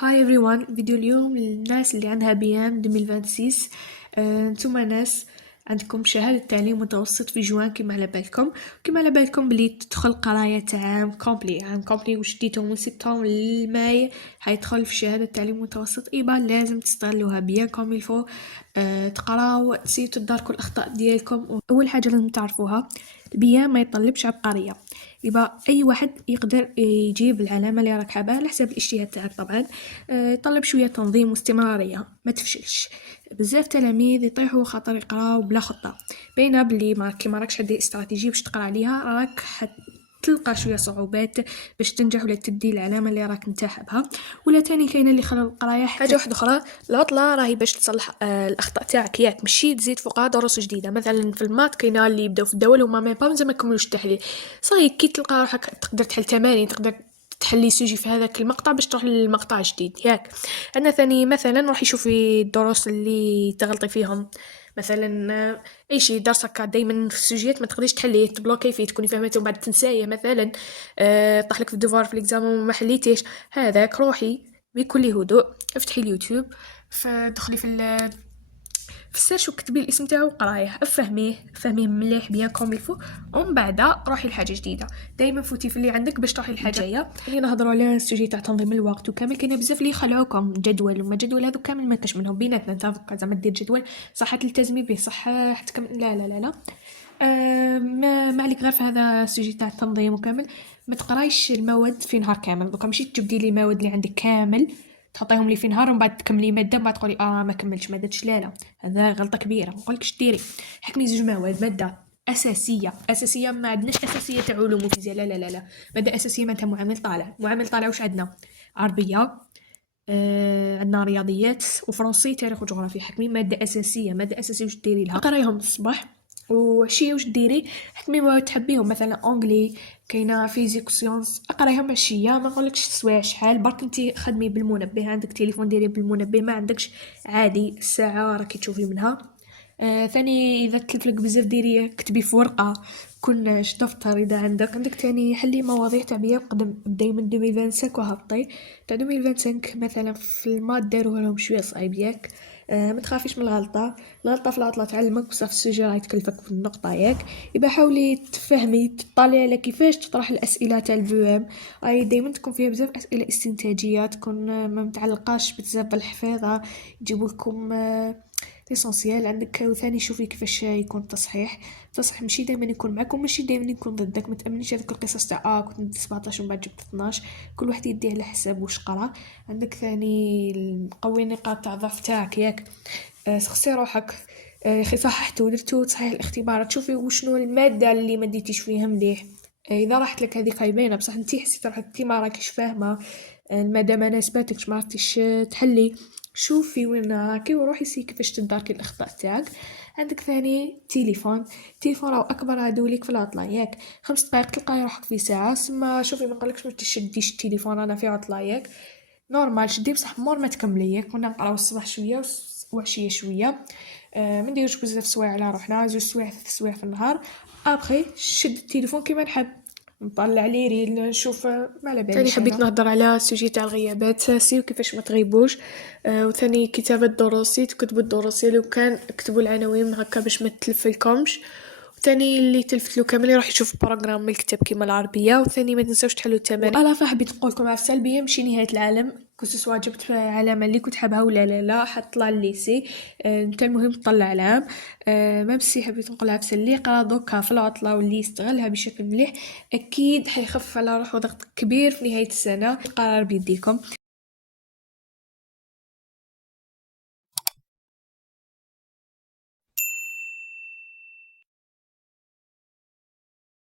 هاي everyone. فيديو اليوم للناس اللي عندها بيام 2026. انتم ناس عندكم شهادة تعليم متوسط في جوان كما على بالكم بلي تدخل قراية عام كومبلي وشديتهم من سبتمبر لماي حيدخل في شهادة تعليم متوسط. إيبا لازم تستغلوها بيان كوم الفو. تقراو تسيو تداركوا الأخطاء ديالكم. أول حاجة لازم تعرفوها، البيان ما يطلبش عبقرية. يبقى اي واحد يقدر يجيب العلامه اللي راك حابها على حساب الاجتهاد تاعك طبعا. يطلب شويه تنظيم واستمراريه، ما تفشلش. بزاف تلاميذ يطيحوا خاطر يقراو بلا خطه، باينه بلي ما راكش حدي استراتيجي باش تقرا عليها، راك تلقى شويه صعوبات باش تنجح ولا تدي العلامه اللي راك نتا حابها. ولا تاني كاينه اللي خلال القرايه حاجه واحده اخرى، العطله راهي باش تصلح الاخطاء تاعك، ياك ماشي تزيد فوقها دروس جديده. مثلا في المات كاينه اللي يبداو في الدول وما ميم با ما يكملوش التحليل، صاي كي تلقى روحك تقدر تحل 80 تقدر تحلي سوجي في هذاك المقطع باش تروح للمقطع الجديد. ياك عندنا ثاني مثلا روحي شوفي الدروس اللي تغلطي فيهم، مثلا اي شيء درس هكا دائما في السوجيات ما تقدريش تحليه، تبلوكي فيه، تكوني فهمتي وبعد تنسايه مثلا. طاح لك في الدوفار في الاكزامان وما حليتيش هذاك، روحي بكل هدوء افتحي اليوتيوب، فدخلي في السيرش وكتبي الاسم تاعو وقرايه، فهميه مليح بيان كوم يفو، ومن بعد روحي لحاجه جديده. دائما فوتي في اللي عندك باش تروحي لحاجه جايه. اللي نهضروا على السوجي تاع تنظيم الوقت وكامل، كاين بزاف اللي يخلعوكم جدول وما جدول، هذو كامل ما كاش منهم بيناتنا. انت زعما دير جدول صح تلتزمي به، صح حتى لا لا لا لا. ما عليك غير في هذا السوجي تاع التنظيم وكامل. ما تقرايش المواد في نهار كامل، دوكا ماشي تجبدي لي المواد اللي عندك كامل تحطيهم لي في نهار ومن بعد تكملي ماده بعد تقولي ما كملتش مادتش. لا هذا غلطه كبيره، نقولكش ديري حكمي زوج مواد، ماده اساسيه ما عندناش اساسيه تاع علوم وفيزياء، لا لا لا لا. ماده اساسيه معناتها معامل طالع واش عندنا؟ عربيه، عندنا رياضيات وفرنسي تاريخ وجغرافيا. حكمي ماده اساسيه واش ديري لها، قرايهم الصباح وعشيه واش ديري. حكمي مواد تحبيهم، مثلا اونغلي، كاينه فيزيك وسيونس، اقرايهم عشيه. ما نقولكش السوايع شحال، برك انتي خدمي بالمنبه، عندك تليفون ديري بالمنبه، ما عندكش عادي الساعه راكي تشوفي منها. ثاني اذا تلفلك بزاف ديري كتبي في ورقه كلش دفتر. اذا عندك تاني حلي مواضيع تاع بيا قدم بداي من 2025 وهبطي تاع 2025. مثلا في المات داروها لهم شويه صعيب، ياك ما تخافيش من الغلطه في العطله تعلمك، بصح في السجل راهي تكلفك في النقطه. ياك يبقى حاولي تفهمي تطلعي على كيفاش تطرح الاسئله تاع البوام، اي دائما تكون فيها بزاف اسئله استنتاجيه، تكون ما متعلقاش بزاف بالحفاظه، يجيبوا لكم ليسونسيال عندك. وثاني شوفي كيفاش يكون التصحيح ماشي دائما يكون معك وماشي دائما يكون ضدك. ما تامنيش هذوك القصص تاع كنت 17 ومن بعد جبت 12، كل واحد يدي على حساب واش قرا. عندك ثاني قوي نقاط تاع ضعف تاعك، ياك سخسي روحك يا اخي صححتو ودرتو تصحيح الاختبارات، شوفي وشنو الماده اللي ما ديتيش فيها مليح. اذا راحت لك هذيك باينه، بصح انتي حسيت روحك انتي ما راكيش فاهمه، الماده ما ناسباتكش، ما عرفتيش تحلي، شوفي وين راكي وروحي سي كيفاش تداركي الاخطاء تاعك. عندك ثاني تليفون راهو اكبر عدو ليك في العطله، ياك 5 دقائق تلقاي روحك في ساعه. سما شوفي ما نقولكش ما تشديش التليفون انا في عطله، ياك نورمال شديه بصح مور ما تكملي. ياك كنا نقراو الصباح شويه وعشيه شويه، ما نديروش بزاف سوايع على روحنا، 2 سوايع 3 سوايع في النهار. ابخي شد التليفون كيما نحب، نطلع لي ريل نشوف ما على باليش. ثاني حبيت نهضر على السوجي تاع الغيابات، سيو كيفاش ما تغيبوش. وثاني كتابه الدروسي، تكتبوا الدروسي لو كان اكتبوا العناوين هكا باش ما تلفلكمش. وثاني اللي تلفتلو كامل يروح يشوف بروغرام من الكتاب كيما العربيه. وثاني ما تنساوش تحلوا التمارين. وانا حبيت نقول لكم على السلبيه ماشي نهايه العالم، كنت جبت علامه اللي كنت حابها ولا لا حطلع الليسي. انت المهم تطلع علام. ما بس حبيت نقولها بس اللي قرا دوكا في العطله واللي يستغلها بشكل مليح اكيد حيخف على روحو ضغط كبير في نهايه السنه. القرار بيديكم.